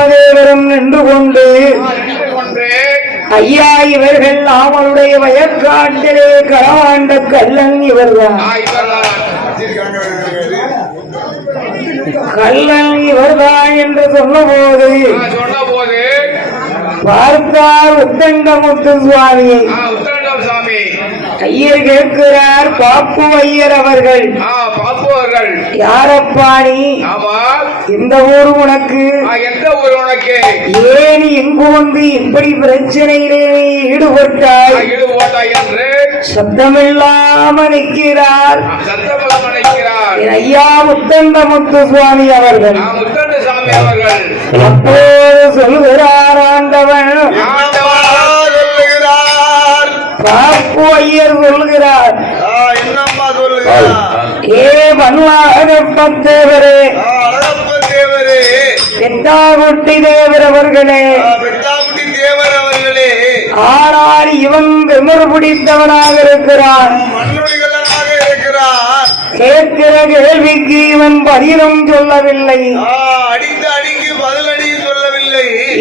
அழகப்பதேவரும் நின்று கொண்டு ஐயா இவர்கள் அவனுடைய வயற்காட்டிலே களவாண்ட கல்லன் இவர்தான். கல்லன் இவர்தான் என்று சொன்னபோது பார்த்தார் உத்தண்டமுத்து சுவாமியை. ஐயர் கேட்கிறார், பாப்பு ஐயர் அவர்கள். யாரப்பாணி? எந்த ஊர் உனக்கு? ஏன் இங்கு வந்து இப்படி பிரச்சனையிலே ஈடுபட்டாய் என்று சப்தமில்லாம நிற்கிறார் ஐயா முத்தண்டமுத்து சுவாமி அவர்கள். அப்போது சொல்கிறார் ஆண்டவன். பாப்பு ஐயர் சொல்கிறார், ஏ பன்வாகப்பத்தேவரே, பெத்தாகுட்டி தேவர் அவர்களே, ஆனால் இவன் விமர் பிடித்தவனாக இருக்கிறான். கேட்கிற கேள்விக்கு இவன் பதிலும் சொல்லவில்லை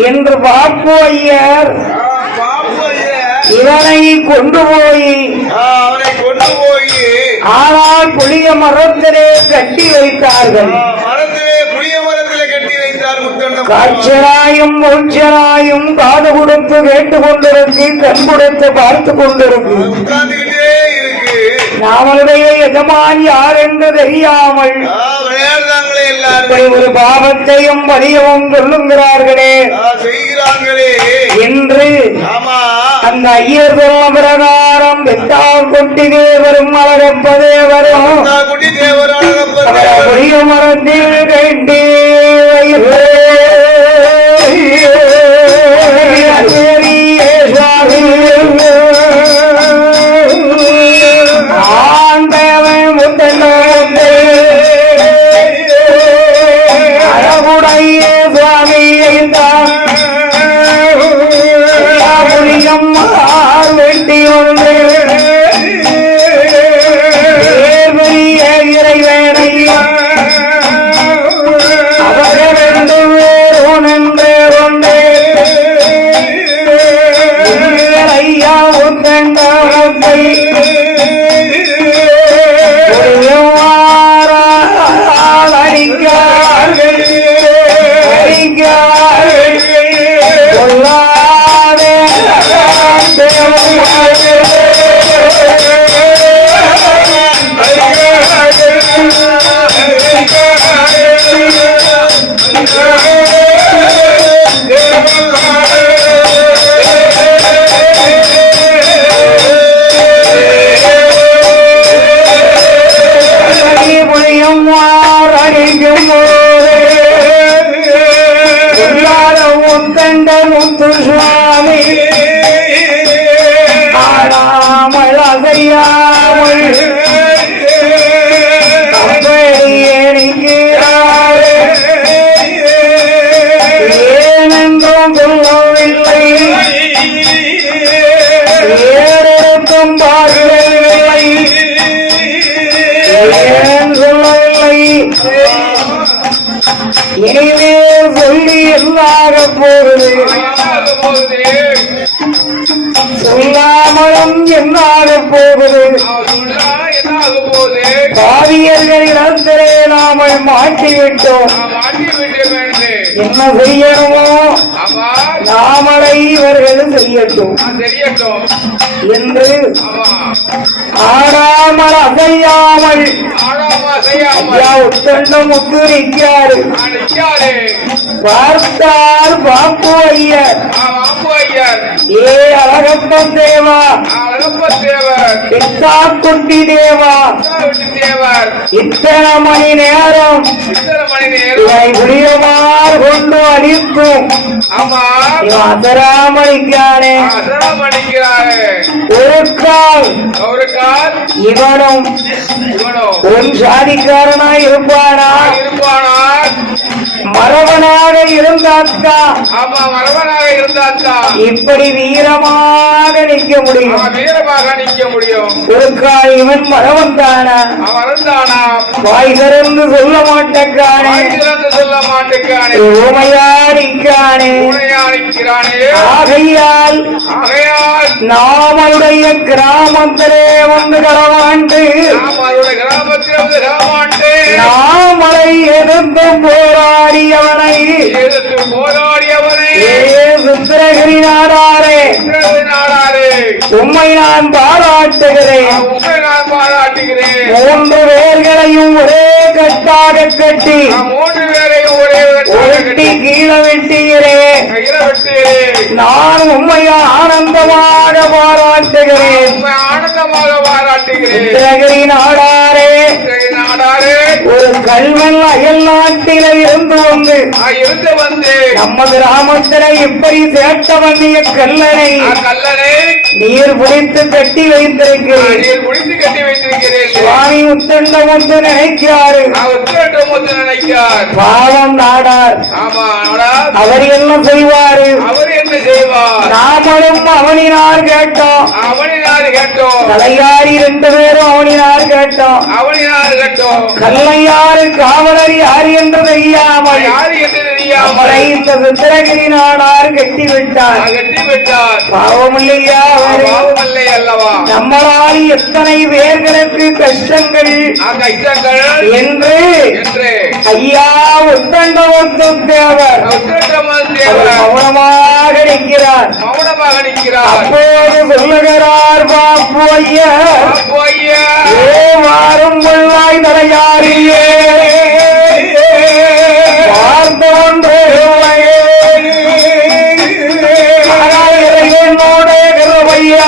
என்று பாப்பு ஐயர் இவனை கொண்டு போய் ஆனால் புளிய மரத்திலே கட்டி வைத்தார்கள். காட்சராயும் மூச்சராயும் காது கொடுத்து கேட்டுக் கொண்டிருக்கு, கண் கொடுத்து பார்த்து கொண்டிருக்கு. நாமளுடைய எஜமான் யார் என்று தெரியாமல் ஒரு பாவத்தையும் வலியவும் சொல்லுகிறார்களே என்று அந்த ஐயர் சொல்ல பிரகாரம் பெற்றால் கொட்டி தேவரும் அழகப்பதே வரும் புளிய மரத்தில் கேட்டே இனிமே சொல்லி என்னாக போகுது, சொல்லாமலும் என்னாக போகுது. காவியர்களிடத்திலே நாம மாட்டிவிட்டோம். என்ன செய்யணுமோ நாமளை இவர்கள் செய்யட்டும் என்று ஆடாமல் அசையாமல் உத்தண்டம் முத்து நிற்காரு. பார்த்தார் பாப்பு ஐயர், ஏ அழகப்பன் தேவா, குட்டி தேவா, இத்தனை மணி நேரம் புரியமாறு கொண்டு அடிக்கும் அசராமணிக்கானே. ஒரு கால் இவனும் ஒரு சாதிக்காரனாய் இருப்பானா, மரபனாக இருந்தாத்தா இப்படி வீரமாக நிற்க முடியும். ஒரு கால் இவன் மரவன் தானா, வாய் திறந்து சொல்ல மாட்டேக்கானே, ஓமையா நிற்க அளிக்கிறானே. ஆகையால் நாமளுடைய கிராமத்திலே வந்து களவாண்டு நாமளை எதிர்த்து போராடியவனை சித்திரகிரி நாடாரே உம்மை நான் பாராட்டுகிறேன். மூன்று பேர்களையும் ஒரே கட்டாக கட்டி ஒட்டி கீழே வெட்டுகிறேன். நான் உண்மை ஆனந்தமாக பாராட்டுகிறேன். சித்திரகிரி நாடாரே ஒரு கல்வன் அயல் நாட்டில இருந்து வந்து நம்ம கிராமத்தில இப்படி சேட்ட பண்ணிய கல்லனை நீர் பிடித்து கட்டி வைத்திருக்கிறேன். சுவாமி உத்தண்டமுத்து நினைக்கிறாரு. பாவம் நாடார் அவர் என்ன செய்வாரு? நாமளும் அவனினார் கேட்டோம். தலையாரி 2 பேரும் அவனினார் கேட்டோம். கல்லையாறு காவலர் யார் என்று தெரியாமல் அவரை இந்த சித்திரகிரி நாடார் கட்டிவிட்டார். பாவம் இல்லையா? நம்மளால் எத்தனை பேர்களுக்கு கஷ்டங்கள் என்று ஐயா உத்தண்டமுத்து தேவர் மௌனமாக நிற்கிறார். அப்போது சொல்லுகிறார், பாப்பு ஐயா வாரும் முள்ளாய் தலையாரியே பார்த்தோன்றே என்னோட கருவையா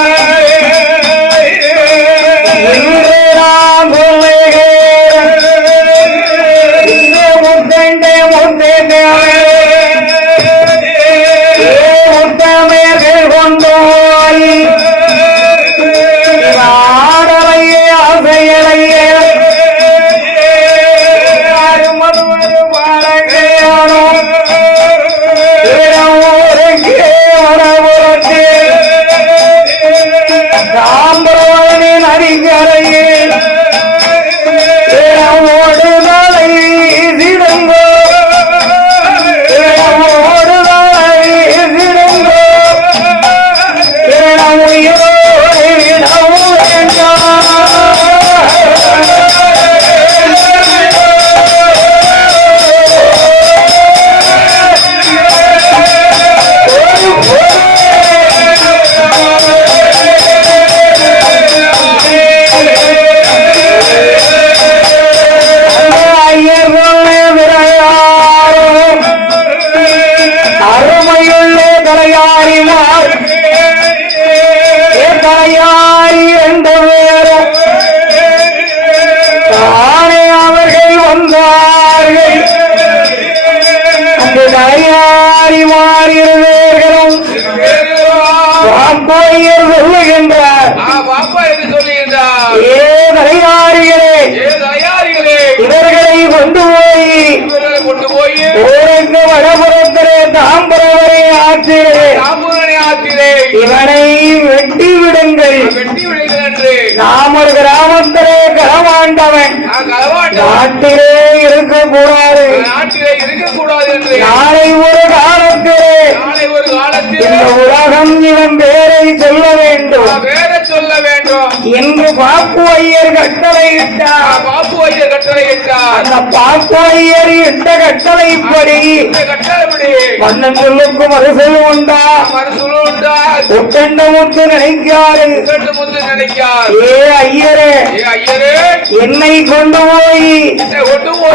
இவர்களை கொண்டு போய் வடபுறத்திலே தாம்பரவரை ஆற்றிலே இவனை வெட்டி விடுங்கள். நாம் ஒரு கிராமத்திலே களவாண்டவன் நாட்டிலே இருக்கக்கூடாது. நாளை ஒரு காலத்திலே இந்த உலகம் இவன் பேரை சொல்ல வேண்டும் என்று பாப்பு ஐயர் கட்டளையிட்டார். அந்த பாப்பு ஐயர் இட்ட கட்டளைப்படி பன்னெண்டுக்கு மறுசொல் உண்டா? உத்தண்டமுத்து நினைக்காது. ஏ ஐயரே என்னை கொண்டு போய்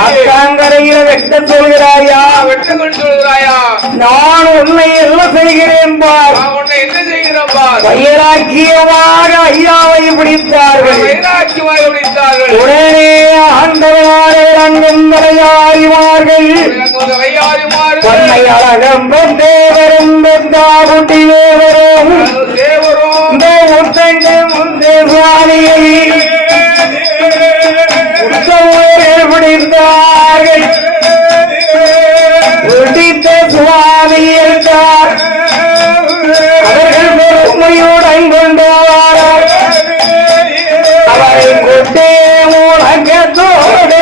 அக்காங்கரையில வெட்ட சொல்கிறாயா? நான் உன்னை என்ன செய்கிறேன் பார். வைராக்கியமாக ஐயாவை பிடித்தார்கள். உடனே ஆண்டவனாரே அங்கும் தலையாரிமார்கள் பொன்னை அழகம் தேவரும் பெந்தாகுட்டி தேவரும் இந்த உத்தண்ட முந்தே சுவாமியை பிடித்தார்கள். பிடித்த சுவாமி இருந்தார். அவர்கள் பெருமையுடன் கொண்டார். அவரை கொட்டே முழங்கத்தோடு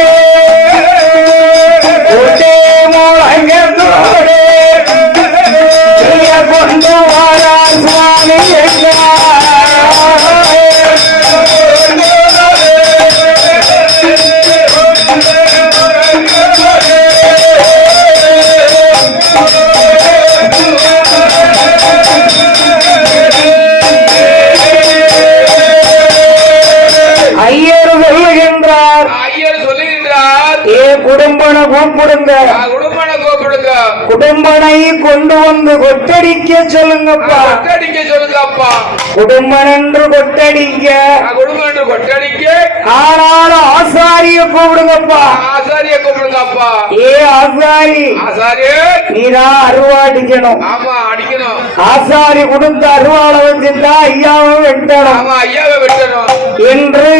கூப்பிடுங்க. குடும்பனை கூப்பிடுங்க. குடும்பனை கொண்டு வந்து கொட்டடிக்க சொல்லுங்கப்பா. கொட்டடிக்க சொல்லுங்கப்பா. குடும்பன் என்று கொட்டடிக்க. குடும்பம் என்று கொட்டடிக்க. ஆனாலும் ஆசாரிய கூப்பிடுங்கப்பா. ஆசாரிய கூப்பிடுங்கப்பா. ஏ ஆசாரி, ஆசாரிய நீதான் அருவா அடிக்கணும். ஆமா அடிக்கணும். ஆசாரி கொடுத்த அருவாளை வச்சுதான் ஐயாவை வெட்டணும். ஆமா ஐயாவை வெட்டணும் என்று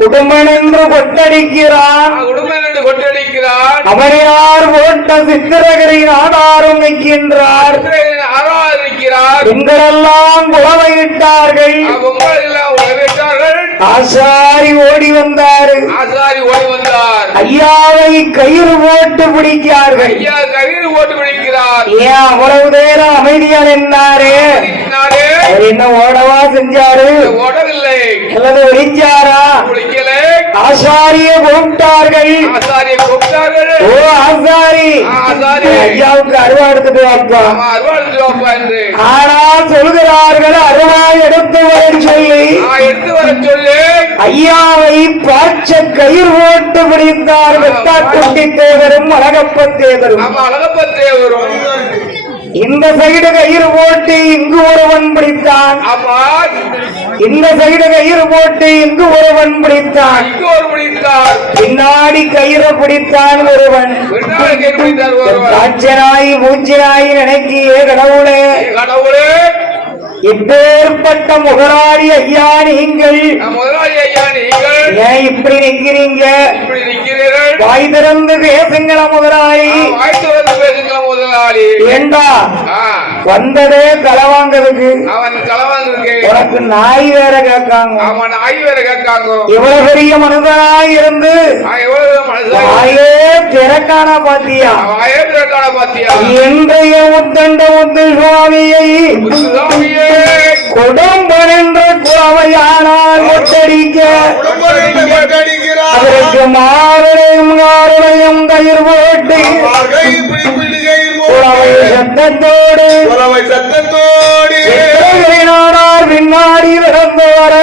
குடும்பன் என்று கொட்டடிக்கிறான். குடும்பன் என்று கொட்டடிக்கிறான். அவரையார் போட்ட சித்திரகரின் ஆதாரம் வைக்கின்றார். ஆராதிக்கிறார். பெண்களெல்லாம் குலவையிட்டார்கள். உழவிட்டார்கள். ஆசாரி ஓடி வந்தார். ஆசாரி ஓடி வந்தார். ஐயாவை கயிறு போட்டு பிடிக்கிறார்கள். ஐயா கயிறு போட்டு பிடிக்கிறார். ஏன் அவ்வளவு நேரம் அமைதியா நின்னாரு? அவர் என்ன ஓடவா செஞ்சாரு? ஓடவில்லை. அல்லது ஒழிச்சாரா? ஒழிக்கல. ஆசாரிய கூப்பிட்டார்கள். ஆசாரிய கூப்பிட்டார்கள். ஓ ஆசாரி, ஆசாரி ஐயாவுக்கு அருவா எடுத்துட்டு வாப்பா. அருவா எடுத்துட்டு வாப்பா என்று. ஆனால் சொல்கிறார்கள் அருவா எடுத்து வர சொல்லி. எடுத்து வர சொல்லி ஐயாவை பாய்ச்ச கயிறு போட்டு பிடித்தார். வெட்டாக்குட்டி தேவரும் அழகப்ப தேவரும். அழகப்ப தேவரும் இந்த சைடு கயிறு போட்டு இங்கு ஒருவன் பிடித்தான். இந்த சைடு கயிறு போட்டு இங்கு ஒருவன் பிடித்தான். பின்னாடி கயிறு பிடித்தான் ஒருவன். காய்ச்சனாய் மூச்சினாய் நினைக்கியே கடவுளே, கடவுளே இப்பேற்பட்ட முதலாளி ஐயா நீங்கள் ஏன் இப்படி நிக்கிறீங்க? வாய் திறந்து பேசுங்கள முதலாளி. ஏண்டா வந்ததே களவாங்கிறதுக்கு? உனக்கு நாய் வேற கேட்காங்க. இவ்வளவு பெரிய மனிதனாய் இருந்து வாயே திறக்கான பாத்தியா? இன்றைய உத்தண்ட முத்து சுவாமியை குடும்பன் என்ற குலவையானால் கொட்டடிக்க அதற்கு மாறுடையும் காருடையும் கயிறு போட்டு குலவை சத்தத்தோடு நாடார் பின்னாடி விளந்து வர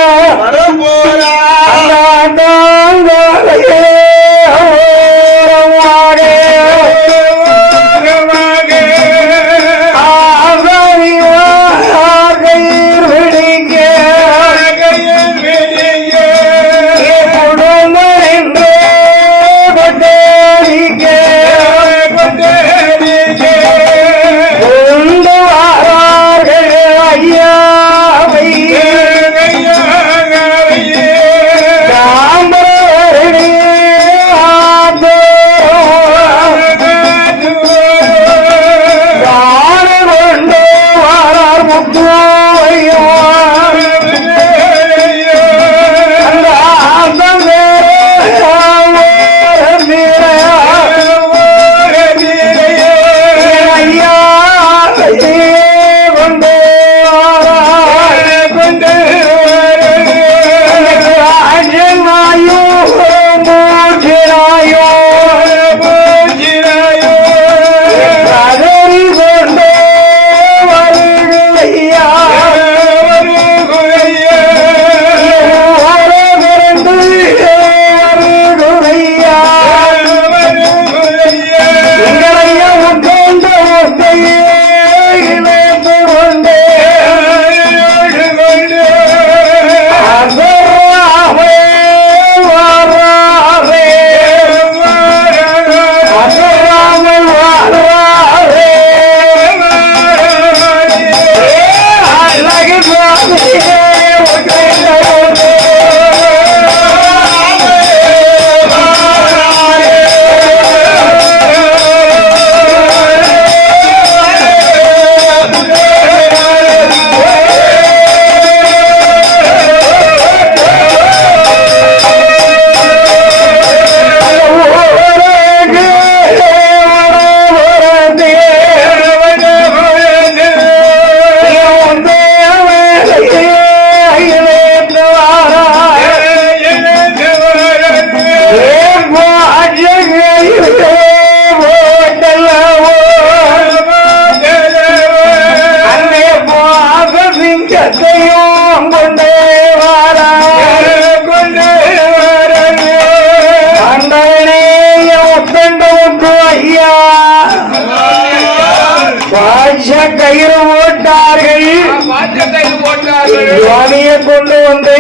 பாஷ கயிறு போட்டார்கள். பாச்ச கையில் போட்டார்கள். சுவாமியை கொண்டு வந்து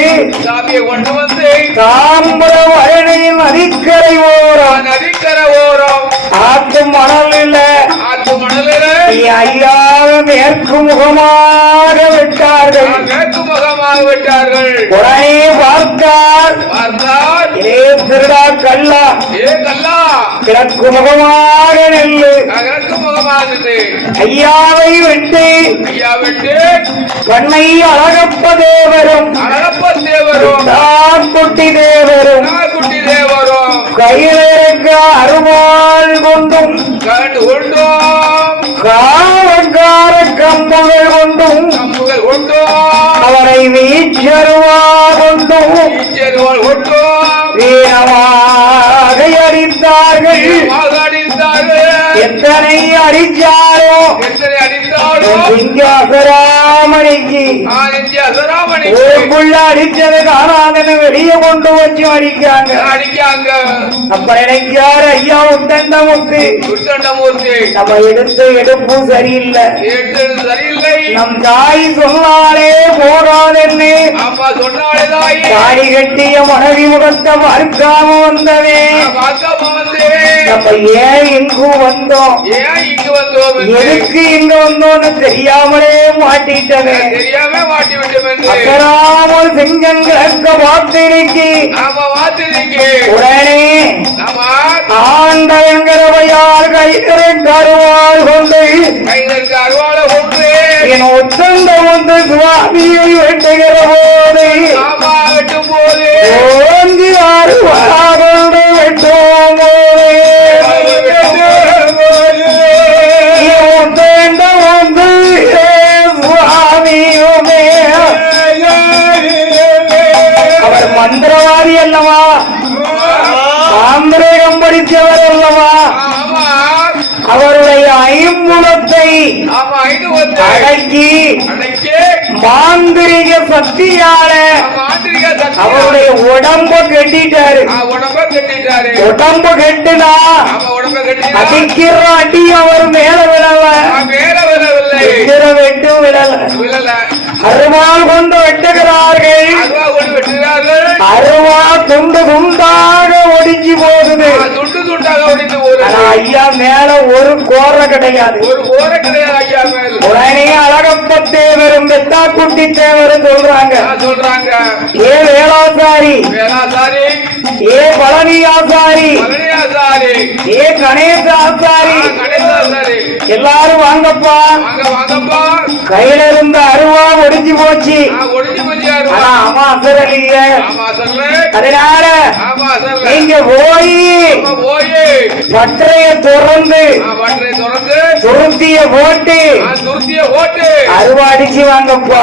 சாமியை கொண்டு வந்து தாம்பரம் அரணை நதிக்கரை ஓரம் நதிக்கர ஓரம் ஆத்து மணலில் ஆத்து மணலில் ஐயாவ மேற்கு முகமாக விட்டார்கள். மேற்கு முகமாக விட்டார்கள். உடனே பார்த்தார். பார்த்தால் ஏ திருடா கல்லா, ஏ கல்லா கிழக்கு முகமாக நெல்லு. கிழக்கு முகமாகுது. ஐயாவை விட்டு ஐயா விட்டு பண்ணை அழகப்ப தேவரும் அழகப்ப தேவரும் குட்டி தேவரும் குட்டி தேவரும் கையிலிருக்க அருவாள் கொண்டும் கண்டு கொண்டோம். காவங்கார கம்புகள் கொண்டும் கம்புகள் கொண்டோம். அவரை வீச்சருவா கொண்டும் ஈச்செருவாள் கொண்டோம். வீரமாக அடித்தார்கள். அடித்தார்கள். எத்தனை அடிச்சாரோ எத்தனை அடித்தாலும் சிங்காசராமணிக்கு நெஞ்சு அசராமணி ஊருக்குள்ள அடிச்சது காணாதுன்னு வெளியே கொண்டு வச்சு அடிக்காங்க. அடிக்காங்க. அப்ப நினைக்காரு ஐயா உத்தண்டமுத்து உத்தண்டமூர்த்தி நம்ம எடுப்பு சரியில்லை. கேட்டது சரியில்லை. நம் தாய் சொன்னாலே போகாதென்னு அப்பா சொன்னாலே தாய் தாடி கட்டிய மனைவி முகத்தை மறுக்காம வந்தவே பார்க்காம வந்து நம்ம ஏன் இங்கு வந்தோம், ஏன் இங்கு வந்தோம் என்று எதுக்கு இங்க வந்தோம்னு தெரியாமலே மாட்டிட்டவே. தெரியாம மாட்டி விட்டோம் என்று அக்கராமல் சிங்கங்களுக்கு பார்த்திருக்கி நாம வாத்திருக்கி உடனே நாம ஆண்டவங்கிறவையால் கைகளை கருவாள் கொண்டு கைதற்கு அருவாள கொண்டு என் ஒத்தந்த வந்து சுவாமியை வெட்டுகிற போது நாம வெட்டும் போது ஓங்கி அருவாளோடு வெட்டும் போது என் ஒத்தந்த வந்து சுவாமியுமே அவர் மந்திரவாதி அல்லவா, தாந்திரகம் படித்தவர் அல்லவா, ஆமா அவருடைய ஐம்புலத்தை ஆமா இது வந்து அடக்கி அன்னைக்கு மாந்திரிக சக்தியால மாந்திரிக சக்தி அவருடைய உடம்ப கட்டிட்டாரு. உடம்ப கட்டிட்டாரு. உடம்பு கட்டுனா ஆமா உடம்ப கட்டினா அடிக்கிற அடி அவர் மேல விழல, மேல விழவில்லை. வெட்டுற வெட்டு விழல. விழல. அருவாள் கொண்டு வெட்டுகிறார்கள். அருவா கொண்டு வெட்டுகிறார்கள். அருவா துண்டு துண்டாக ஒடிஞ்சு போகுது. துண்டு துண்டாக ஒடிந்து போகுது. ஆனா ஐயா மேல ஒரு கோர கிடையாது. ஒரு போர கிடையாது ஐயா மேல். உடனே அழகப்ப தேவரும் பெத்தா குட்டி தேவரும் சொல்றாங்க, சொல்றாங்க ஏ வேளாசாரி, வேளாசாரி, ஏ பழனி ஆசாரி, பழனி ஆசாரி, ஏ கணேச ஆசாரி, கணேசாசாரி, எல்லாரும் வாங்கப்பா. வாங்க வாங்கப்பா. கையில இருந்த அருவா ஒடிஞ்சு போச்சு. ஒடிஞ்சு போச்சு ஆனா அருவா. அம்மா அசரலிய. ஆமா சொல்லு. அதனால ஆமா சொல்லு. நீங்க போய் போய் பற்றைய திறந்து பற்றை திறந்து துருத்திய போட்டு துருத்திய ஓட்டு அருவா அடிச்சு வாங்கப்பா.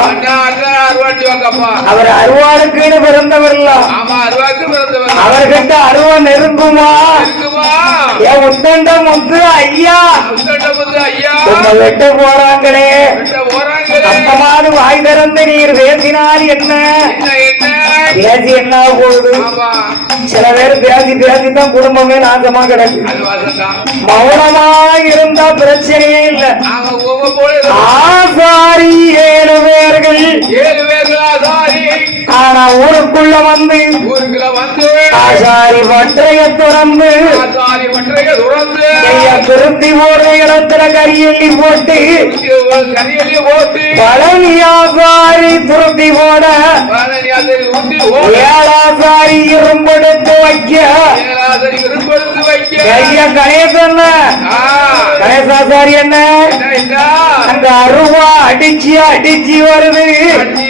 அருவாட்டி வாங்கப்பா. அவர் அருவாளுக்குன்னு பிறந்தவர் இல்ல, ஆமா அருவாக்கு பிறந்தவர். அவர்கிட்ட அருவா நெருங்குமா? இருக்குமா? என் உத்தண்ட முத்து ஐயா உத்தண்டமுத்து ஐயா உங்க வெட்ட போறாங்களே, வெட்ட போறாங்களே. அப்பமாவது வாய் திறந்து நீர் பேசினால் என்ன என்ன என்ன பேசி என்ன போகுது? ஆமா சில பேர் பேசி பேசித்தான் குடும்பமே நாசமா கிடக்கு. அது வாசம்தான். மௌனமா இருந்தா பிரச்சனையே இல்ல. ஆமா உங்க போல ஆசாரி 7 பேர்கள். 7 பேர்கள் ஆசாரி. ஆனா ஊருக்குள்ள வந்து ஊருக்குள்ள வந்து ஆசாரி பற்றைய துறந்து ஆசாரி பற்றைய துறந்து திருத்தி போடுற இடத்துல கரியல்லி போட்டு கரியலி ஓட்டு பழனி ஆசாரி திருத்தி போட ஊட்டி ஏழாசாரி இரும்பெடுத்து வைக்க ஏழாசாரி இருப்பெடுத்து வைக்க ஐயா கணேசன் கணேசாசாரி என்ன அந்த அருவா அடிச்சு அடிச்சு வருது.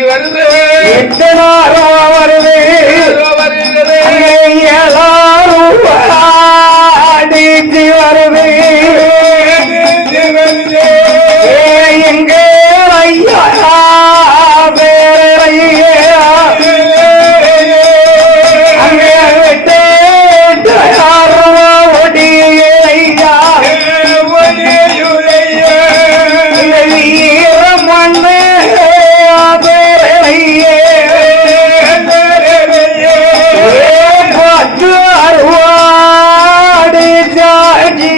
வருது. எத்தனை அருவா வருது? வருகிறது. எல்லாரும் அடிச்சு வருது. எங்க ஐயா பேரையா அங்கே விட்டு அருவா ஒடியா வீரமண்ணு பேரையே பத்து அருவாடி சாட்சி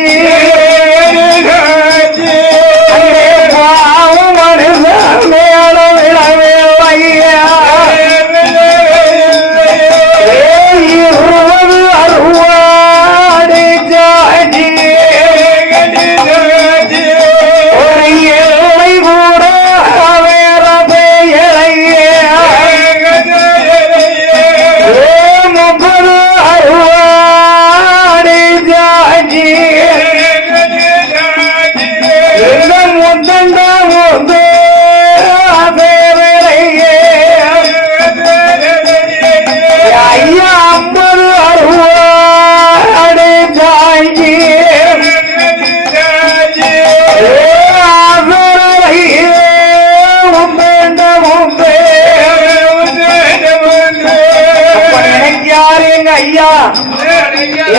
ஏ,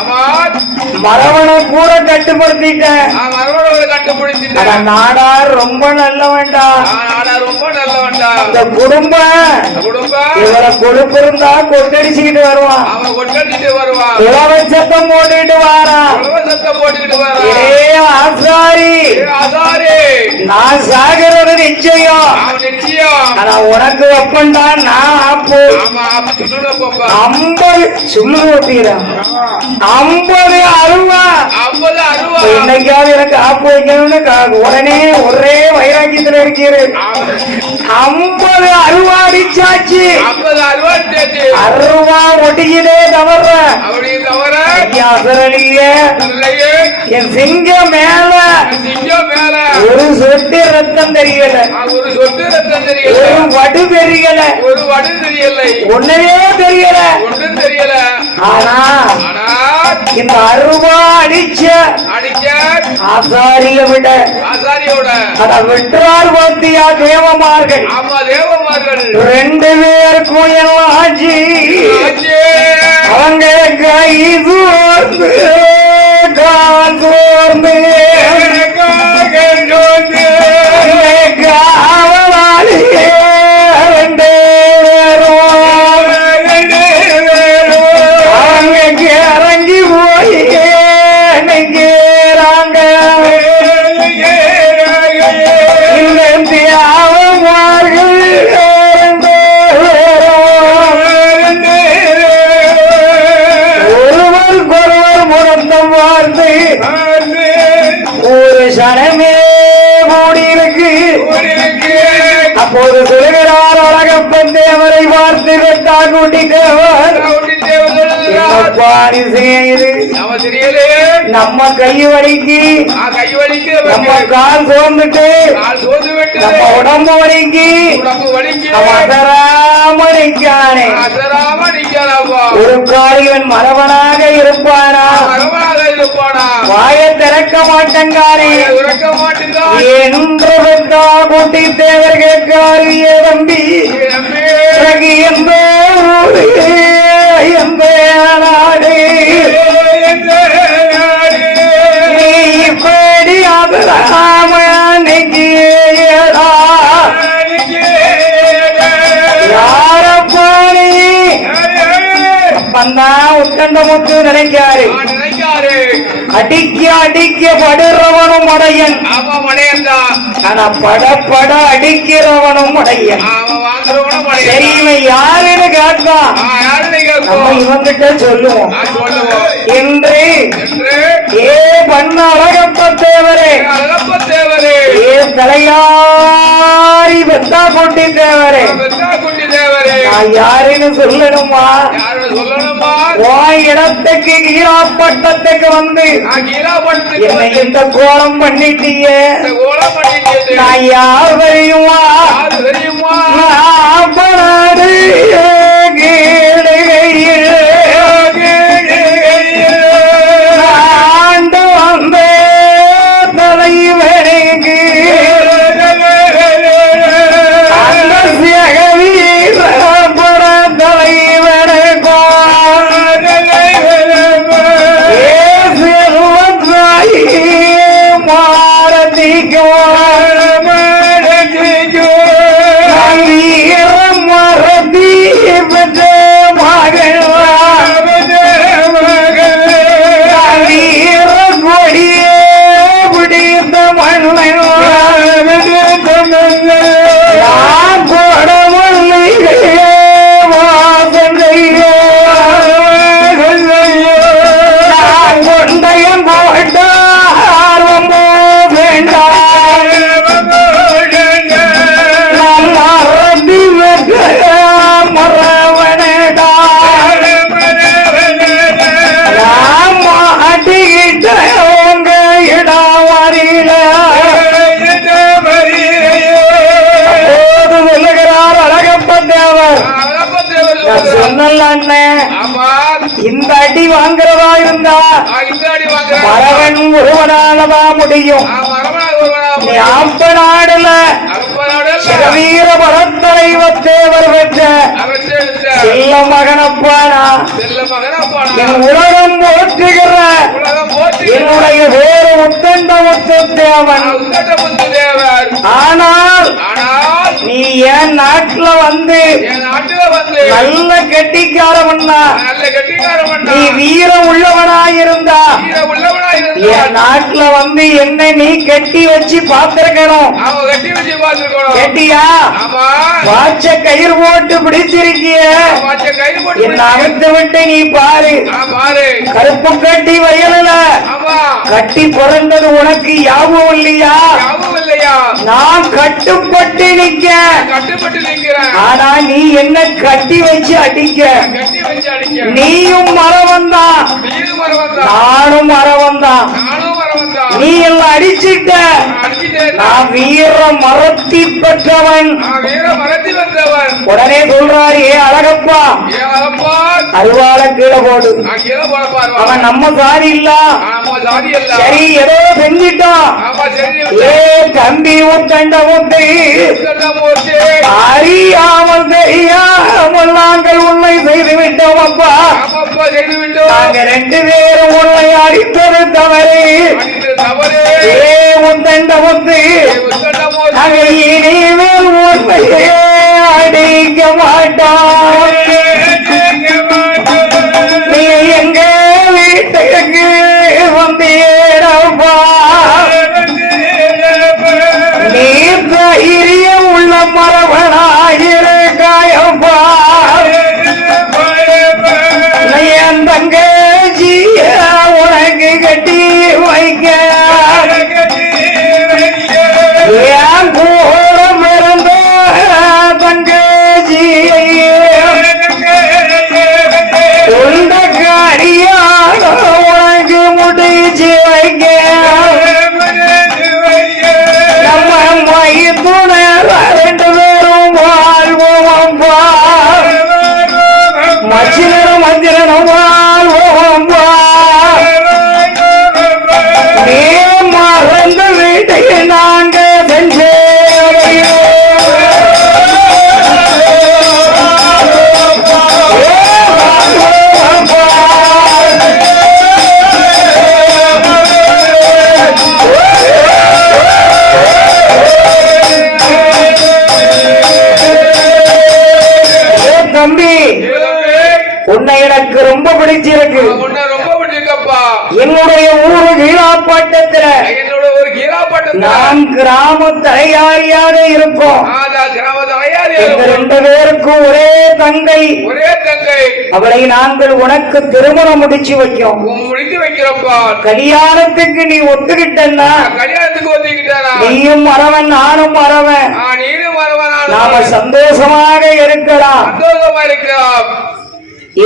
ஆமா மரவனை கூட கட்டுப்படுத்திட்டேன். மறுபடியும் கண்டுபிடிச்சிட்டு ஆனா நாடார் ரொம்ப நல்லவன்டா. ஆனா ரொம்ப நல்லவன்டா இந்த குடும்பம் குடும்பம் இவரை கொடுப்பிருந்தா கொட்டடிச்சுக்கிட்டு வருவான். அவன் கொட்டடிச்சுட்டு வருவான் இளவச்சத்தம் போட்டுக்கிட்டு வாரான். உலகத்தை போட்டுக்கிட்டு வரான் ஏ ஆசாரி, அதாரே நான் சாகிறது நிச்சயம். அவன் நிச்சயம் ஆனா உனக்கு வெப்பன்டா நான் ஆப்பு. ஆமா சுடுன போப்பா 50 சுள்ளு ஓட்டிக்கிறான். 50 அருவா. 50 60 என்னைக்காவது எனக்கு ஆப்பு வைக்கணும்னு உடனே ஒரே வைராக்கியத்துல இருக்கிறேன். 50 அருவா அடிச்சாச்சு. 50 60 தேதி அருவா ஒட்டிக்கிட்டே தவற அப்படி தவிர அசரலிய இல்லையே என் சிங்கம் மேல சிங்கம் மேல ஒரு சொட்டு ரத்தம் தெரியல, ஒரு சொட்டு ரத்தம் தெரியல ஒரு வடு தெரியல, ஒரு வடு தெரியலை ஒன்னவே தெரியல. ஒன்றும் தெரியல ஆனா ஆனா இந்த அருவா அடிச்ச அடிக்க ஆசாரிய விட ஆசாரியோட அத வெற்றார் பத்தியா தேவமார்கள் ஆமா தேவமார்கள் 2 பேருக்கும் எல்லாம் ஆச்சு. ஆச்சே. அவங்க கை சோர்ந்து கால் சோர்ந்து காவலாளி 2 பேரும் அவங்க இறங்கி போய் நிற்கிறாங்க. இந்த தியாகமார்கள் 2 ஒருவருக்கொருவர் முகத்தம் பார்த்து ஒரு சனமே மூடியிருக்கு. அப்போது சொல்கிறார் அழகப்பன் தேவரை பார்த்து வெட்டா கூட்டி தேவர், என்னப்பா நீ செய்யுது? நம்ம தெரியலே நம்ம கை வலிக்கு, கை வலிக்கு நம்ம கால் சோர்ந்துட்டு, கால் சோர்ந்து விட்டு நம்ம உடம்பு வலிக்கு உடம்பு வலிக்கு அவசராமணிக்கானே அசராம நிக்கலாமா ஒரு காரியன் மரவனாக இருப்பானா? மரமாக இருப்பானா வாயை திறக்க மாட்டங்கானே உறக்க மாட்டேங்கான் என்று வெட்டா கூட்டி தேவர் கேட்காரிய தம்பி. பிறகு எந்த ஊரு எந்த நாடு நீ இப்படி அதராமணிக்கு யாரப்பா நீ? அப்பந்தா உட்கண்ட முத்து நினைக்காரு. நினைக்காரு அடிக்க அடிக்க படுறவனும் உடையன், ஆமா மடையன்தான் ஆனா பட பட அடிக்கிறவனும் உடையன். அவன் வாங்குறவனும் சரி மடையன் இவன் யாருன்னு கேட்பான். யாருன்னு நம்ம கேட்கும் இவங்கிட்ட சொல்லுவோம். சொல்லுவோம் என்று என்று ஏ பண்ண அழகப்ப தேவரே, அழகப்ப தேவரே ஏ தலையாரி வெத்தா கொட்டி தேவரே, வெத்தா குட்டி தேவரே நான் யாருன்னு சொல்லணுமா? யாருன்னு சொல்லணுமா உன் இடத்துக்கு கீழாப்பட்டத்துக்கு வந்து கீழா படுத்து என்னை இந்த கோலம் பண்ணிட்டீங்க. கோலம் பண்ணிட்டு நான் யார் தெரியுமா? யாரு தெரியுமா நான் படாது கீழையில் ஆண்டு வந்த தலைவனுக்கு அந்த சிகவீர பட தலைவனுக்கும் ஏசுவத்தாயி மாரதிக்கும் வீரம் மரதி பெற்ற மகள் வீர கொடியே பிடித்த மன்னன் நான் போடவில்லை வாசன் நான் கொண்டையம் போட்டார் ரொம்ப வேண்டாம் நான் மறந்து வெற்ற மறவனடா நான் மாட்டிக்கிட்ட உங்க இடவரில போது சொல்லுகிறார் அழகப்ப தேவர். அழகப்ப தேவர் நான் சொன்னல அண்ணன், ஆமா இந்த அடி வாங்குறதா இருந்தா இந்த அடி வாங்குற மரவன் ஒருவனாலதான் முடியும். மரமனாக நீ அப்ப நாடுல அப்பனாடு சிவவீர பரத்தலைவ தேவர் பெற்ற செல்ல மகனப்பானா என் உலகம் போற்றுகிற என்னுடைய வேறு உத்தண்ட முத்தேவன். ஆனால் நீ என் நாட்டுல வந்து நல்ல கெட்டிக்காரவன்னா நீ வீரம் உள்ளவனாயிருந்தா என் நாட்டுல வந்து என்ன நீ கட்டி வச்சு பார்த்திருக்கணும். கெட்டியா வாச்ச கயிறு போட்டு பிடிச்சிருக்கிய என்ன அவிழ்த்து விட்டு நீ பாரு. கருப்பு கட்டி வயலுல கட்டி பிறந்தது உனக்கு யாவும் இல்லையா? நான் கட்டுப்பட்டு நிக்க ஆனா நீ என்ன கட்டி வச்சு அடிக்க. நீயும் மரவன் தான் நானும் மரவன் தான். நீ எல்லாம் அடிச்சிட்ட. நான் வீர மரத்தி பெற்றவன். உடனே சொல்றாரு ஏ அழகப்பா அருவாள கீழே போடு. அவன் நம்ம சாதி இல்ல. சரி ஏதோ செஞ்சிட்டான். ஏ தம்பி உத்தண்ட முத்தை அறியாமல் தெரியாமல் நாங்கள் உண்மை செய்து விட்டோம் அப்பா. நாங்க ரெண்டு பேரும் உண்மை அடித்தது தவறு. ஏ உத்தண்ட முத்து நாங்கள் இனிமேல் உண்மையே அடிக்க மாட்டோம். நீ எங்க வீட்டுக்கு வந்தேடப்பா. நீ தைரியம் உள்ள மரபனாயிருக்காயப்பா. என் தங்கச்சிய உனக்கு கட்டி வைக்க என் கூட பிறந்த தங்கச்சியை உண்ட காரியான உனக்கு முடிச்சு வைக்க நம்ம மைத்துணை ரெண்டு பேரும் வாழ்வோம்பா. மச்சினரும் மஞ்சிரனும் வாழ்வோம்பா. நீ மறந்த வீட்டை நாங்க செஞ்சே தம்பி உன்னை எனக்கு ரொம்ப பிடிச்சிருக்கு. என்னுடைய ஊரு கீழாப்பாட்டத்துல நான் கிராம தலையாரியாக இருப்போம். எங்க ரெண்டு பேருக்கும் ஒரே தங்கை. அவளை நாங்கள் உனக்கு திருமணம் முடிச்சு வைக்கும். கல்யாணத்துக்கு நீ ஒத்துக்கிட்டா நீயும் மறவன் நானும் மறவன். நாம சந்தோஷமாக இருக்கலாம்.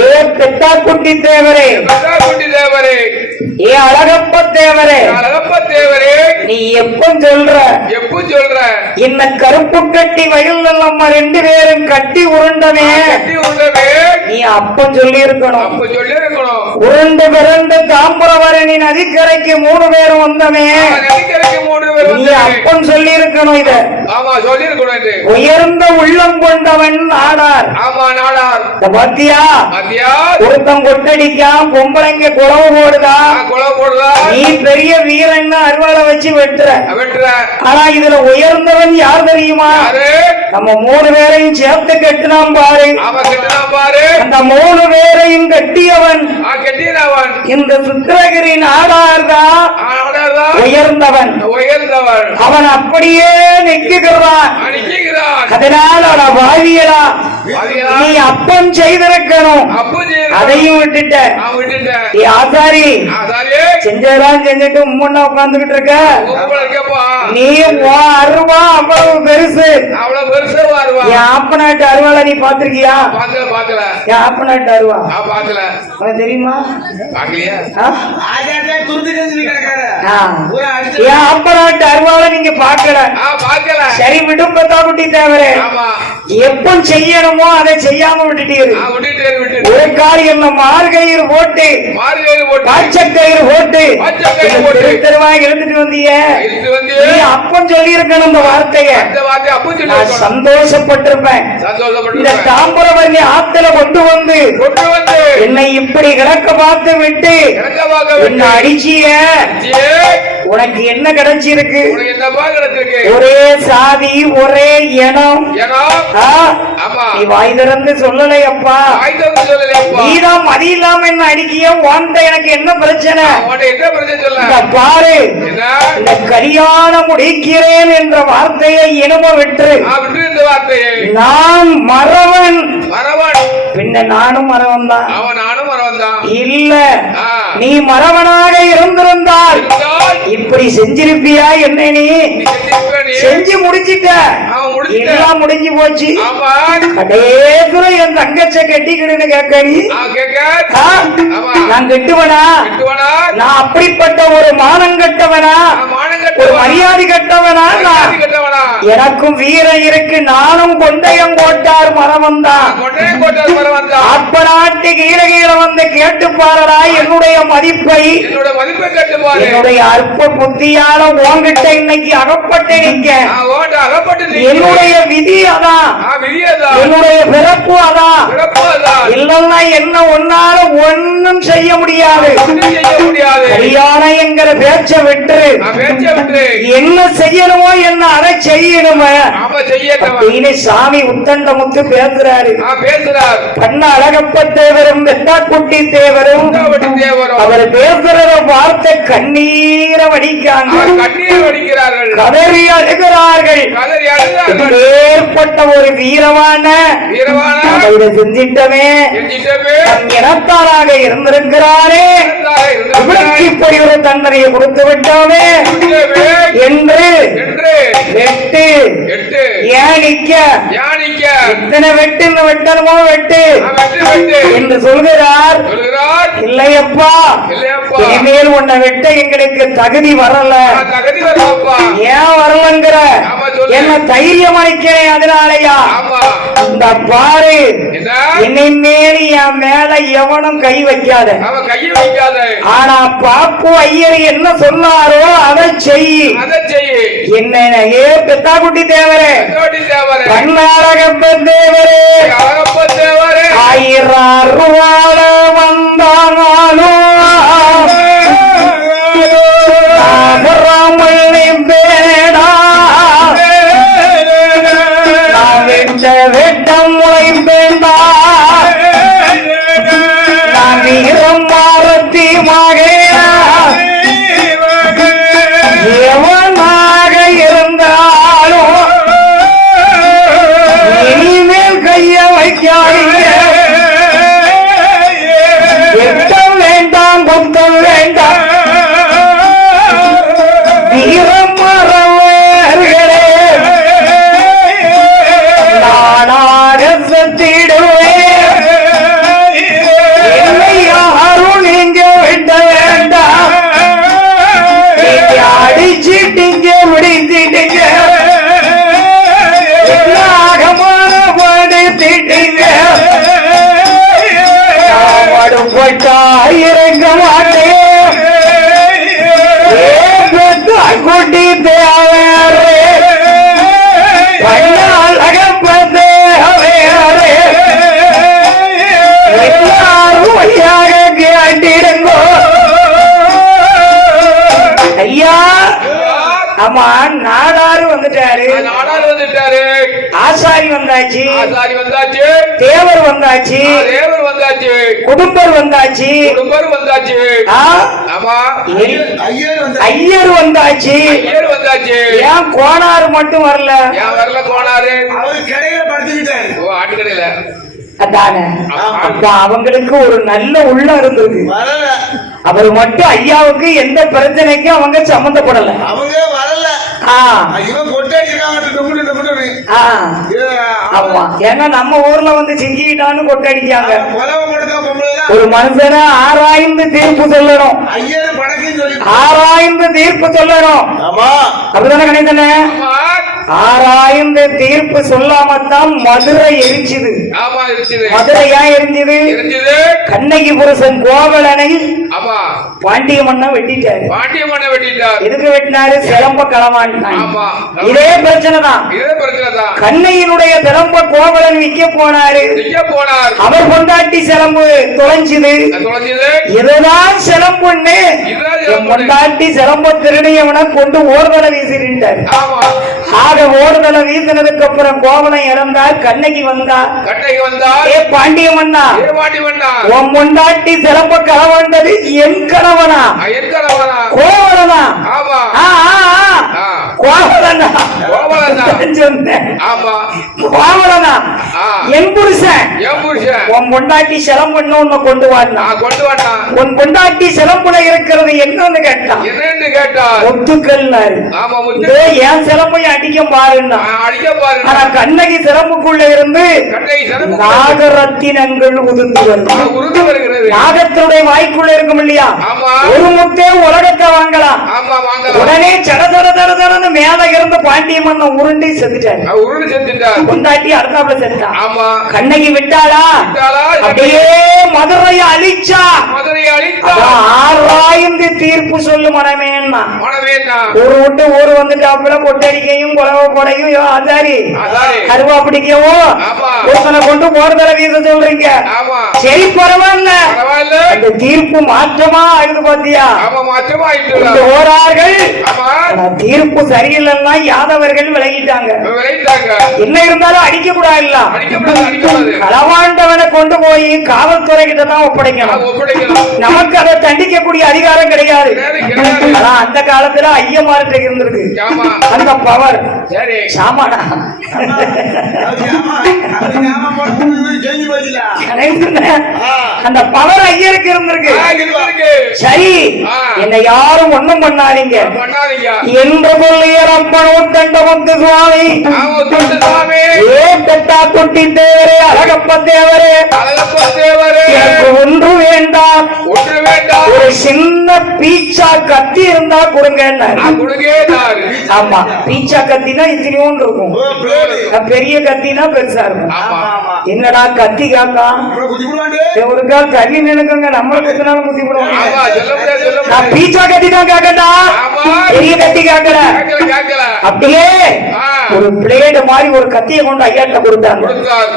ஏ பெத்தாக்குட்டி தேவரே ஏ அழகப்ப தேவரே நீ எப்ப சொல்ற என்ன கருப்பு கட்டி வயல் நம்ம ரெண்டு பேரும் கட்டி உருண்டனே நீ அப்ப சொல்லி இருக்கணும். உருண்டு பிறந்து தாம்பரவரணி நதிக்கரைக்கு 3 பேரும் வந்தமே நீ அப்பன் சொல்லி இருக்கணும். இத உயர்ந்த உள்ளம் கொண்டவன் நாடார். பாத்தியா ஒருத்தன் கொட்டடிக்கான் பொம்பளைங்க குளவு போடுதா. நீ பெரிய வீரன் அருவாளை வச்சு வெட்டுற. ஆனா இதுல உயர்ந்தவன் யார் தெரியுமா? நம்ம 3 பேரையும் சேர்த்து கட்டினாம் பாரு. அந்த 3 பேரையும் கட்டியவன் இந்த சித்திரகிரி நாடார் தான் உயர்ந்தவன். அவன் அப்படியே நிற்கிறான். அதனால பாவியலா நீ அப்பம் செய்திருக்கணும். அதையும் விட்டுட்ட. ஆசாரி செஞ்சதெல்லாம் செஞ்சுட்டு முன்ன உட்கார்ந்துகிட்டு இருக்க. நீ அருவா அவ்வளவு பெருசு. என் ஆப்பநாட்டு அருவாளை நீ பாத்திருக்கியா? என் ஆப்பநாட்டு அருவா உனக்கு தெரியுமா? என் ஆப்பநாட்டு அருவாளை நீங்க பார்க்க பார்க்கல சரி விடும் பெத்தாக்குட்டி தேவரே. ஆமா எப்ப செய்யணுமோ அதை செய்யாம விட்டுட்டீரு. விட்டுட்டு ஒரு காரியம் மார்கயிறு போட்டு பாச்சக்கயிறு போட்டு தெருவாக எழுந்துட்டு வந்தீங்க. நீ அப்பம் சொல்லி இருக்கணும் இந்த வார்த்தைய. நான் சந்தோஷப்பட்டிருப்பேன். இந்த தாம்பரவல்லி ஆத்துல கொண்டு வந்து என்னை இப்படி கிடக்க பார்த்து விட்டு என்ன அடிச்சிய. உனக்கு என்ன கிடைச்சிருக்கு? ஒரே சாதி ஒரே இனம். நீ வாய் திறந்து சொல்லலையப்பா. நீதான் மதி இல்லாம என்ன அடிக்கிய. உன்ட எனக்கு என்ன பிரச்சனை பாரு. இந்த கல்யாணம் முடிக்கிறேன் என்ற வார்த்தையை இனம விட்டு நான் மறவன். பின்ன நானும் மறவன் தான். இல்ல நீ மறவனாக இருந்திருந்தால் இப்படி செஞ்சிருப்பியா? என்ன நீ செஞ்சு முடிச்சிட்ட. எல்லாம் முடிஞ்சு போச்சு. கடைசில என் தங்கச்ச கட்டிக்கிடுன்னு கேட்க நீ. நான் கெட்டுவனா? நான் அப்படிப்பட்ட ஒரு மானம் கட்டவனா? ஒரு மரியாதை கட்டவனா? எனக்கும் வீரம் இருக்கு. நானும் கொண்டையம் கோட்டார் மரவன் தான். அப்ப நாட்டு கீழே கீழே வந்து கேட்டு பாரடா என்னுடைய மதிப்பை. என்னுடைய அற்ப புத்தியால உன்கிட்ட இன்னைக்கு அகப்பட்டு நிக்க. என்னுடைய விதி அதான். என்னுடைய பிறப்பு அதான். இல்லன்னா என்ன ஒன்னால ஒன்னும் செய்ய முடியாது. கல்யாணம் என்கிற பேச்ச விட்டு என்ன செய்யணுமோ என்ன அதை செய்யணுமே. சாமி உத்தண்ட முத்து பேசுறாரு. கண்ண அழகப்ப தேவரும் வெட்டாக்குட்டி தேவரும் அவர் பேசுற வார்த்தை கண்ணீர வடிக்காங்க. கதறி அழுகிறார்கள். ஏற்பட்ட ஒரு வீரமான இதை செஞ்சிட்டமே இனத்தாராக இருந்திருக்கிறாரே. இவருக்கு இப்படி ஒரு தண்டனையை கொடுத்து விட்டோமே என்று வெட்டு ஏனிக்க எத்தனை வெட்டு வெட்டணுமோ வெட்டு என்று சொல்கிறார். இல்லையப்பா இனிமேல் உன்னை வெட்ட எங்களுக்கு தகுதி வரல. ஏன் வரலங்கிற என்ன தைரியம் அளிக்கிறேன். அதனாலயா இந்த பாரு இனிமேல் என் மேல எவனும் கை வைக்காத. ஆனா பாப்பு ஐயர் என்ன சொன்னாரோ அதை செய். என்ன ஏ பெத்தாக்குட்டி தேவரே கண்ணாரகப்ப தேவரே 1000 ரூபால வந்தாலும் ராமல்லி பேடா வெட்ட வெட்டம் முளைப்பேண்டா. நான் வீரம் மாரத்தி மகையா எவனாக இருந்தாலும் இனிமேல் கைய வைக்காதீங்க. வெட்டம் வேண்டாம் குத்தம் வேண்டாம். வீரம் மறவர்களே நானாக செத்திடுவேன். என்னை யாரும் நீங்க விட வேண்டாம். நீங்க அடிச்சிட்டீங்க முடிஞ்சிட்டீங்க. படுத்திட்டீங்க. பட்டா இறங்க மாட்டேன். குட்டி தேவையாரே அழகப்பதே அவையாரே எல்லாரும் வழியாக கேட்டிருங்கோ. ஐயா ஆமா நாடாரு வந்துட்டாரு. ஆசாரி வந்தாச்சு. தேவர் வந்தாச்சு. குடும்பர் வந்தாச்சு. ஐயர் வந்தாச்சு. ஏன் கோனாறு மட்டும் வரல? அதானே அப்ப அவங்களுக்கு ஒரு நல்ல உள்ளம் இருந்தது. அவர் மட்டும் ஐயாவுக்கு எந்த பிரச்சனைக்கும் அவங்க சம்பந்தப்படல. அவங்க வரல. ஆமா ஏன்னா நம்ம ஊர்ல வந்து சிங்கிட்டான்னு கொட்டடிக்காங்க. ஒரு மனுஷனை ஆராய்ந்து தீர்ப்பு சொல்லணும். ஐயர் படக்குன்னு சொல்லி ஆராய்ந்து தீர்ப்பு சொல்லணும். ஆமா அப்படிதானே கணேசனே? ஆமா ஆராய்ந்து தீர்ப்பு சொல்லாமத்தான் மதுரை எரிச்சுது. ஆமா இருக்குது மதுரை ஏன் எரிஞ்சது? இருக்குது கண்ணகி புருஷன் கோவலனை ஆமா பாண்டிய மன்ன வெட்டிட்டாரு. பாண்டியம் பண்ண வெட்டிட்டார். எதுக்கு வெட்டினாரு? சிலம்ப களவாண்டான். ஆமா இதே பிரச்சனை தான். இதே பிரச்சனை தான். கண்ணையினுடைய சிலம்ப கோவலன் விற்க போனாரு. நிக்க போனார். அவர் பொண்டாட்டி சிலம்பு தொலைஞ்சுது. தொலைஞ்சது இதுதான் சிலம்புன்னு இதுதான் என் சிலம்பு. பொண்டாட்டி சிலம்ப திருடியவனை கொண்டு ஓர்தலை வீசிட்டார். ஆமா ஆக ஓர்தலை வீசினதுக்கு அப்புறம் கோவலன் இறந்தார். கண்ணகி வந்தா, கட்டைக்கு வந்தார். ஏ பாண்டியம் அண்ணா, ஏ பாண்டி வந்தார். உன் பொண்டாட்டி சிலம்ப களவாண்டது என் கணவனா? எத்தனை கோவலனா? ஆமா ஆ, ஆ, ஆ. கோவலனா? கோவலனா? சொன்னேன். ஆமா கோவலனா? ஆ. என் புருஷன். என் புருஷன் உன் பொண்டாட்டி சிலம்புன்னு ஒண்ணு கொண்டு வாடினா. நான் கொண்டு வந்தான். உன் பொண்டாட்டி சிலம்புல இருக்கிறது என்னன்னு கேட்டான். என்னன்னு கேட்டார். முத்துக்கல்னாரு. ஆமா முத்து. இதோ என் சிலம்பையும் அடிக்க பாருன்னா. அடிக்க பாருங்க. ஆனா கண்ணகி சிலம்புக்குள்ள இருந்து கட்டை சிறப்பு நாகரத்தினங்கள் உதிர்ந்து வருது. உருது வருகிறது. நாகத்தினுடைய வாய்க்குள்ள இருக்கும் இல்லையா? ஆமா ஒரு முத்தே உலகத்தை வாங்கலாம். ஆமா வாங்கலாம். உடனே சடதடன்னு மேல இருந்து பாண்டிய மன்னன் உருண்டி செத்துட்டாரு. உருண்டு செஞ்சுட்டார். பொண்டாட்டி அடுத்தாப்புல செத்துட்டான். ஆமா கண்ணகி விட்டாளா? விட்டாளா? அப்படியே மதுரையை அழிச்சா. மதுரை அழித்தார். அதான் ஆராய்ந்து தீர்ப்பு சொல்லு மனமேன்னா. மனவேன்னா ஊரு விட்டு ஊரு வந்துட்டாப்புல கொட்டடிக்கையும் குலவ கொடையும் ஆசாரி அதானே. கருவா பிடிக்கவும் ஆமா ஒருத்தனை கொண்டு போறதல வீச சொல்றீங்க. ஆமா சரி பரவாயில்ல. பரவாயில்ல. அந்த தீர்ப்பு மாற்றமா ஆகுது பாத்தியா? ஆமா மாற்றமா இந்த ஆயிட்டு. ஓரார்கள் ஆமா ஆனா தீர்ப்பு சரியில்லைன்னா யாதவர்கள் விலகிட்டாங்க. விளைத்தாங்க. என்ன இருந்தாலும் அடிக்க கூடாது. இல்ல அடிக்கப்படாது அடிக்கப்படாது. களவாண்டவனை கொண்டு போய் காவல்துறை கிட்ட தான் ஒப்படைக்கணும். ஒப்படைக்கலாம். நமக்கு அதை தண்டிக்கக்கூடிய அதிகாரம் கிடையாது. கிடையாது. ஆனா அந்த காலத்துல ஐயமார்ட்ட இருந்திருக்கு ஆமா அந்த பவர். சரி சாமானா செஞ்சு போச்சுல அந்த பவர் ஐயருக்கு இருந்திருக்கு. இருக்கு. சரி ஆ. என்னை யாரும் ஒண்ணும் பண்ணாதீங்க பண்ணாதீங்க. என்று சொல்லியர் அப்பனும் தண்டமுத்து சுவாமி ஆமா தொண்டு சாமி. ஏ தட்டா தொட்டி தேவரே அழகப்ப தேவரே அழகப்ப தேவரே. எனக்கு ஒன்று வேண்டாம். ஒன்று வேண்டாம். ஒரு சின்ன பீச்சா கத்தி இருந்தா கொடுங்க. கொடுங்கேனாரு. ஆமா பீச்சா கத்தினா இத்தனையும் இருக்கும். பெரிய கத்தினா பெருசா இருக்கும். ஆமா என்னடா கத்தி காக்கா ஒரு கால் தள்ளி நினைக்குங்க. நம்மள கத்தினாலும் முத்தி போடுவாங்க. ஆமா சொல்ல முடியாது சொல்ல நான் முடியாது. பீச்சா கத்தி தான் காக்கட்டா, ஆமா பெரிய கத்தி காக்கல. கேட்கல கேட்கல. அப்படியே ஆ. ஒரு பிளேடு மாதிரி ஒரு கத்தியை கொண்டு ஐயாட்ட கொடுத்தாங்க. கொடுத்தார்.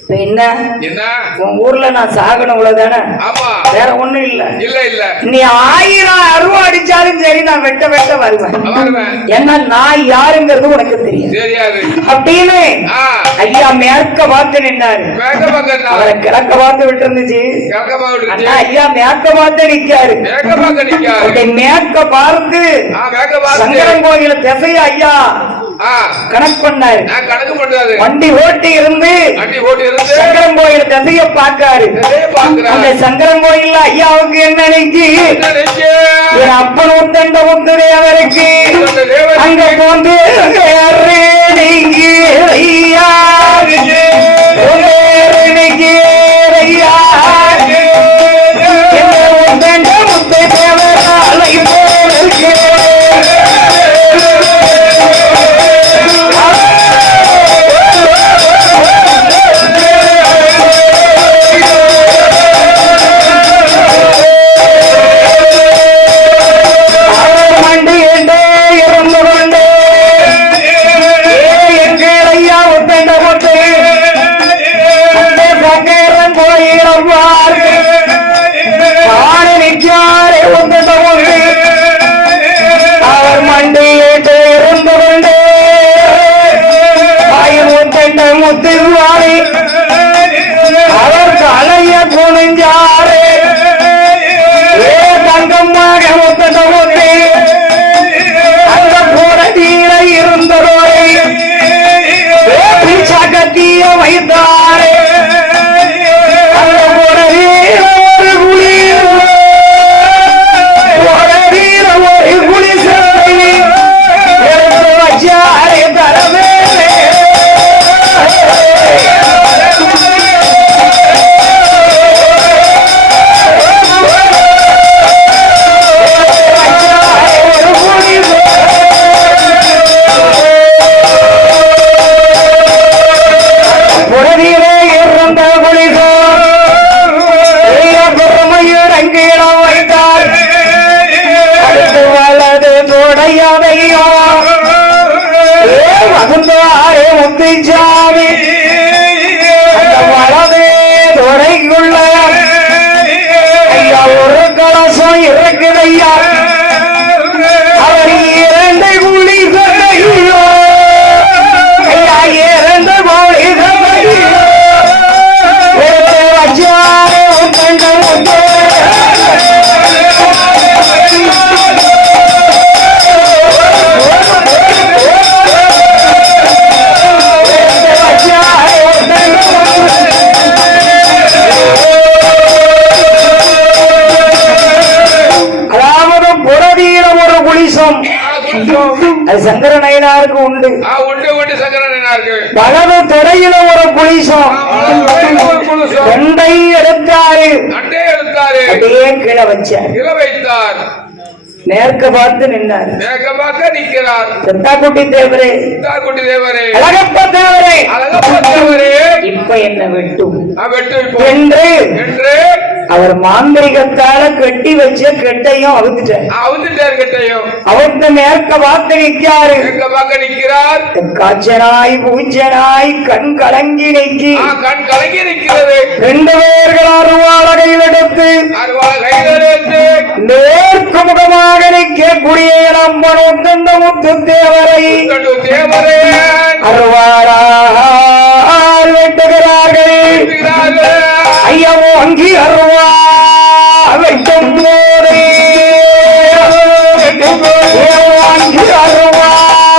இப்ப என்ன என்ன உன் ஊர்ல நான் சாகணும் அவ்வளவுதானே, ஆமா வேற ஒண்ணும் இல்ல. இல்ல இல்ல நீ 1000 அருவா அடிச்சாலும் சரி நான் வெட்ட வெட்ட வருவேன். வருவேன். ஏன்னா நான் யாருங்கிறது உனக்கு தெரியும் தெரியாது. அப்படின்னு ஆ ஐயா மேற்க பார்த்து நின்னாரு. மேக்க பக்கம் அவரை கிழக்க பார்த்து விட்டு இருந்துச்சு. கிழக்க பக்கம் அண்ணா ஐயா மேற்க பார்த்து நிக்காரு. மேக்க பக்கம் நிக்காரு. அப்படி மேற்க பார்த்து மேக்க பக்கம் சங்கரன் கோயில திசைய ஐயா கணக்கு பண்ணாரு. நான் கணக்கு பண்றாரு. வண்டி ஓட்டி இருந்து அடி ஓட்டி இருந்து சங்கரன் கோயில் திசைய பாக்காரு. பாக்குறாரு. அந்த சங்கரன் கோயில்ல ஐயாவுக்கு என்ன நினைச்சு என் அப்பன் உத்தண்ட முத்துரே அவருக்கு அங்க போந்து நீங்கி ஐயா நீங்கி ஐயா உத்தண்ட முத்து தேவராலை போருக்கு அவர் மண்டியிட்டு இருந்து கொண்டு முத்துவாரி அவர் தலைய குனிஞ்சாரு. ஏ தங்கம்மாக முத்தட்ட முத்து அந்த புறதீர இருந்ததோரை பிச்சாக்கத்திய வைத்தாரு. அந்த புறதீர ஒரு குழி ஒரு குழி சேர்த்து எடுத்து வச்சாரே தரவே. வந்தாரே முத்துச்சாமி அந்த வலதே துறைக்குள்ள ஐயா ஒரு கலசம் இருக்குது ஐயா அவர் இரண்டு குழி சந்தையோ ஐயா இரண்டு குழி சந்தையோ வச்சாரே கண்ட முத்தே அது சங்கர நயனாருக்கு உண்டு. வலது தொடையில ஒரு குளிசம் கொண்டை எடுத்தாரு அப்படியே கீழே வச்சார். நேர்க்க பார்த்து நின்றார். செத்தாக்குட்டி தேவரே அழகப்ப தேவரே இப்ப என்ன வெட்டும் என்று அவர் மாந்திரிகத்தால கட்டி வச்ச கெட்டையும் அவுத்துட்டார். அவர்த்த மேற்க பார்த்து நிற்காரு. காய்ச்சனாய் பூச்சனாய் கண் கலங்கி நிற்கிறது. ரெண்டு பேர்கள் அருவாள கையில் எடுத்து நேர்க்கு முகமாக நிற்கக்கூடிய நம்பனும் தந்த முத்து தேவரை அருவாளால் வெட்டுகிறார்கள். ஐயமோ அங்கி அருவா வெட்டும் போதே அங்கி அருவா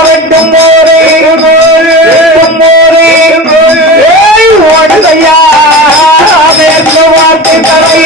வெட்டும் போதே ஓடுதையா மேற்கு வார்த்தை தலை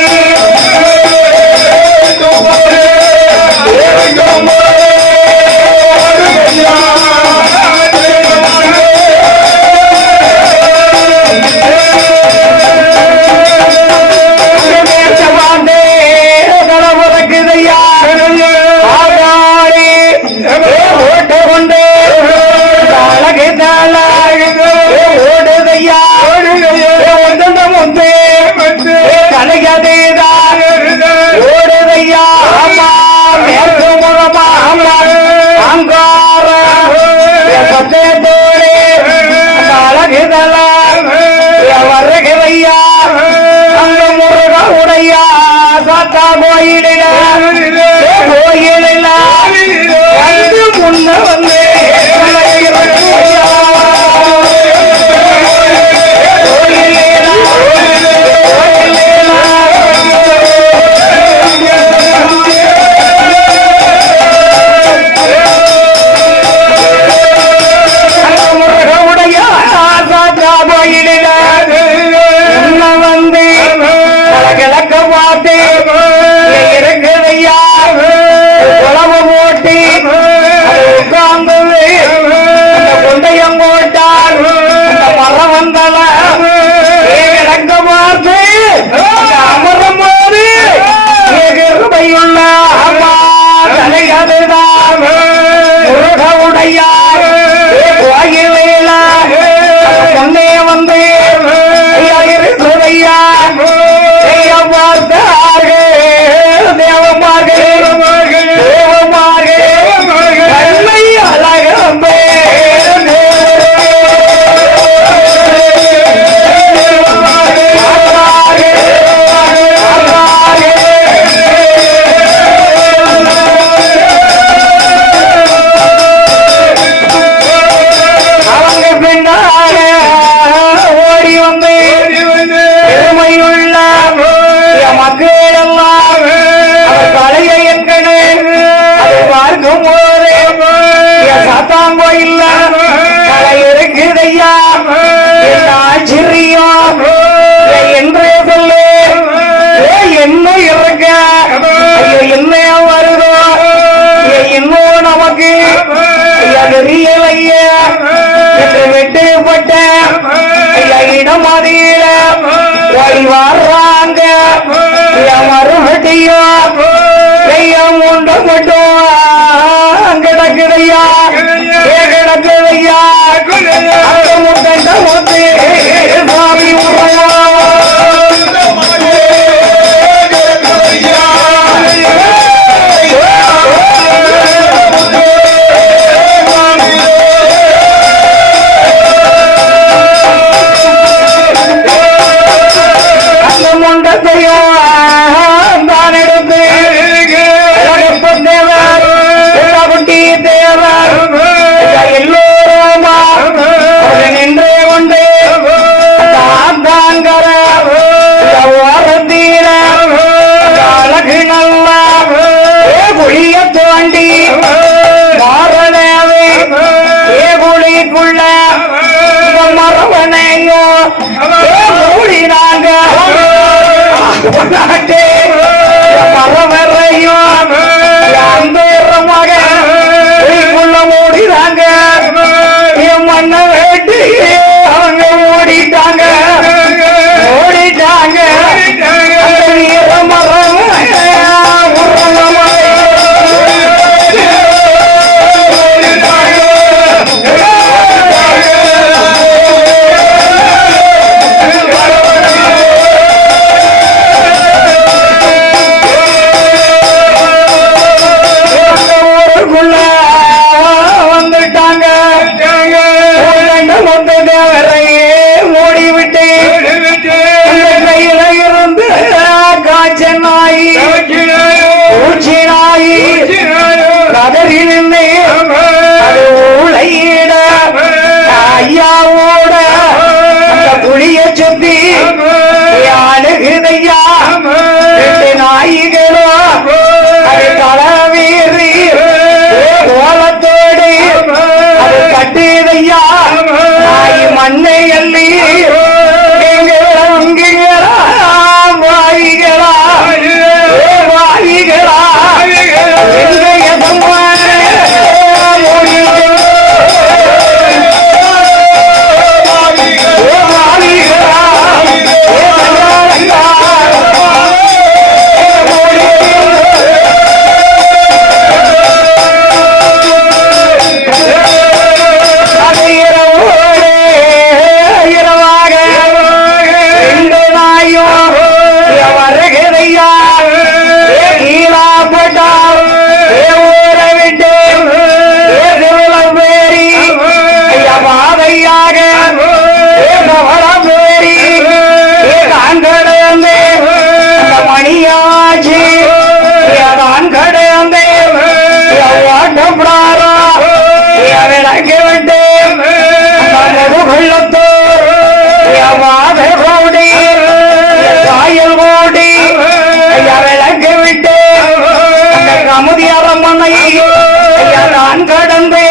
பொன்னாட்டே மரவரையும் அந்த மகன் ஓடிறாங்க என் மண்ண வேட்டி அவங்க ஓடிட்டாங்க மரம் ஐயாவோட புளிய சுத்தி அழுகுதையா நாய்களோ அது களவீறி கோலத்தோடு அது கட்டுதையா நாய் மண்ணை அள்ளி வாய்களா வாய்களா நான் கடந்தே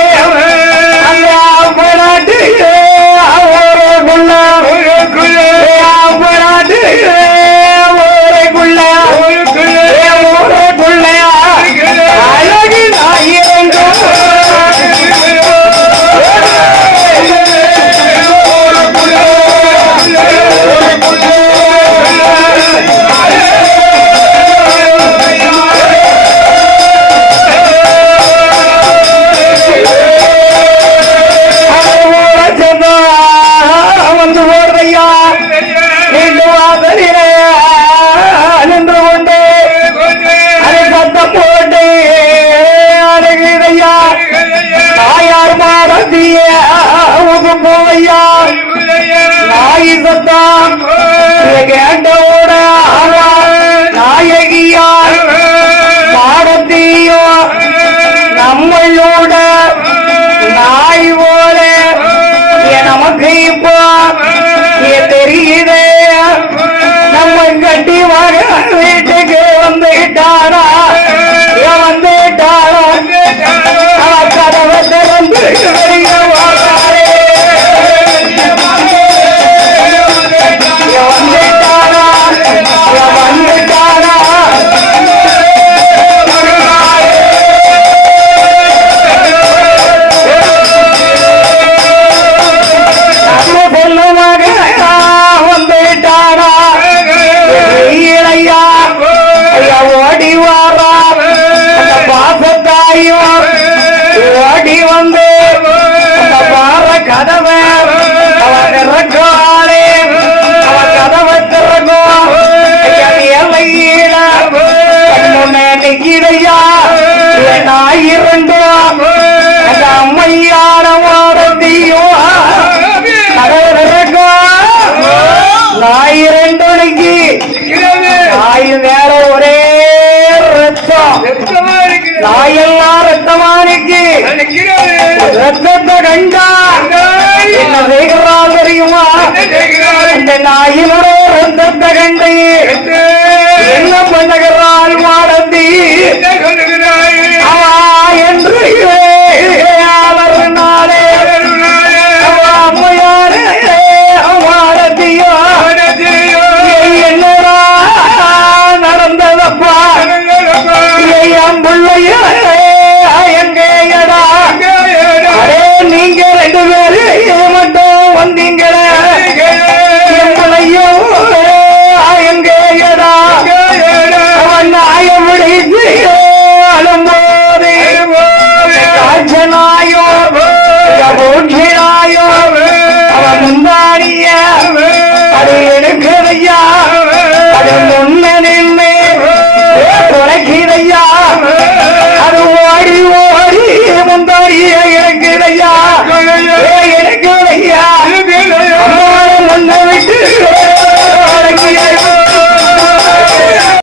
கேட்டோட நாயகியார் பாடத்தையோ நம்மளோட நாய் போல நமக்கு இப்போ தெரியுதே நம்ம கட்டி வாங்க வீட்டுக்கு வந்துட்டாரா வந்துட்டாரா கதவை திறந்து ஓடி வந்து பார கதவை அவ திறக்காளே அவ கதவை திறக்கும் எல்லையில நிற்கிறையா நாயிரண்டும் அந்த அம்மையான வாரத்தையும் கதவை திறக்கும் நாயிரண்டொழுங்கி நாய் மேல ஒரே ரத்தம் நாயெல்லாம் ரத்தமானிக்கு ரத்தத்தை கண்டா என்ன செய்கிறாள் தெரியுமா இந்த நாயினுடைய ரத்தத்தை கண்டு என்ன பண்ணுகிறாள் மாடந்தி